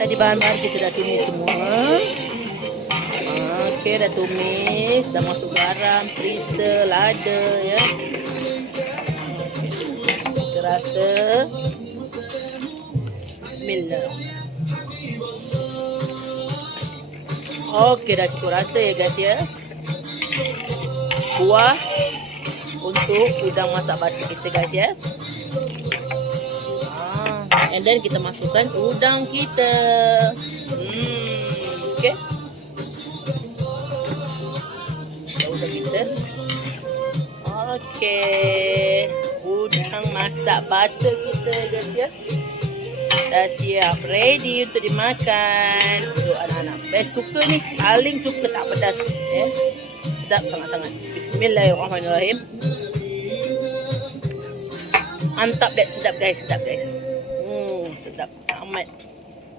Tadi bahan-bahan kita dah tumis semua. Okey, dah tumis, dah masuk garam, perisa, lada ya. Kita rasa. Bismillah. Okey, dah cukup rasa ya guys ya. Kuah untuk udang masak batu kita guys ya. And then kita masukkan udang kita. Okay. Udang kita. Okay. Udang masak butter kita guys ya. Dah siap. Ready untuk dimakan. Untuk anak-anak. Best suka ni. Paling suka tak pedas. Ya. Sedap sangat-sangat. Bismillahirrahmanirrahim. Mantap dek. Sedap guys. Sedap guys. Sedap amat.